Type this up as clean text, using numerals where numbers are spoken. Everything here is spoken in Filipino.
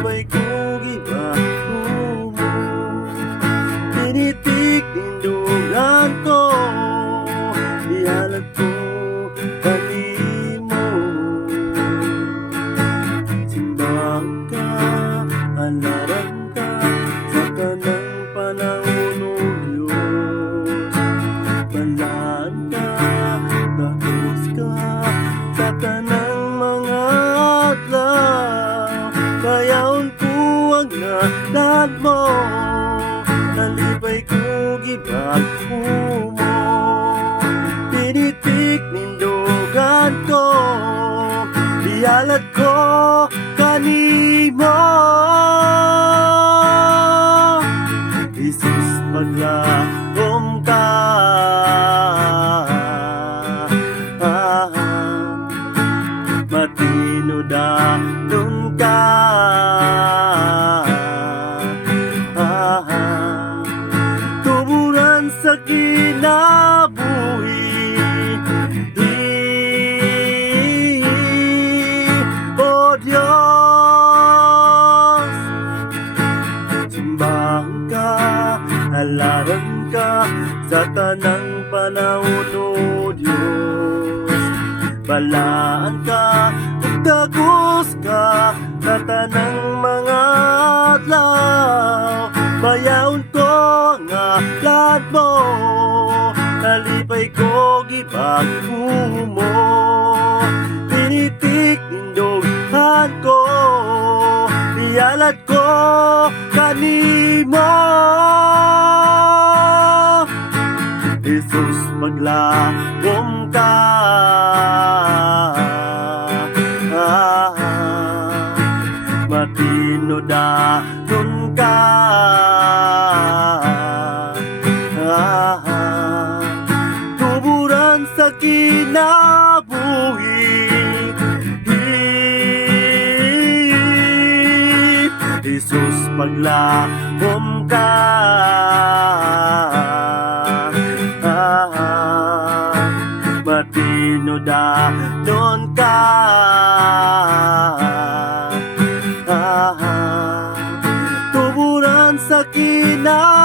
Nalipay ko gibago mo, tinitik nindugan ko, ihalat ko kanimo. Simbahan ka, halaran ka sa tanang panahon o Diyos. Balaan ka, tapos ka sa tanang mga adlaw. Kayaon ko ang nalat mo, nalipay ko gibago mo, tinitik nindugan ko, ihalat ko kanimo. Jesus, maglahom ka, matino-danon ka, tuburan sa kinabuhi. O Diyos, simbahan ka, halaran ka sa tanang panahon o Diyos. Balaan ka, tagos ka sa tanang mga adlaw. Bayaon ko nga lahat mo, nalipay ko gibago mo, tinitik nindugan ko, ihalat ko kanimo. Jesus, maglahom ka, matino-danon ka, tuburan sa kinabuhi. Jesus, maglahom ka, matino-danon ka, tuburan sa kinabuhi.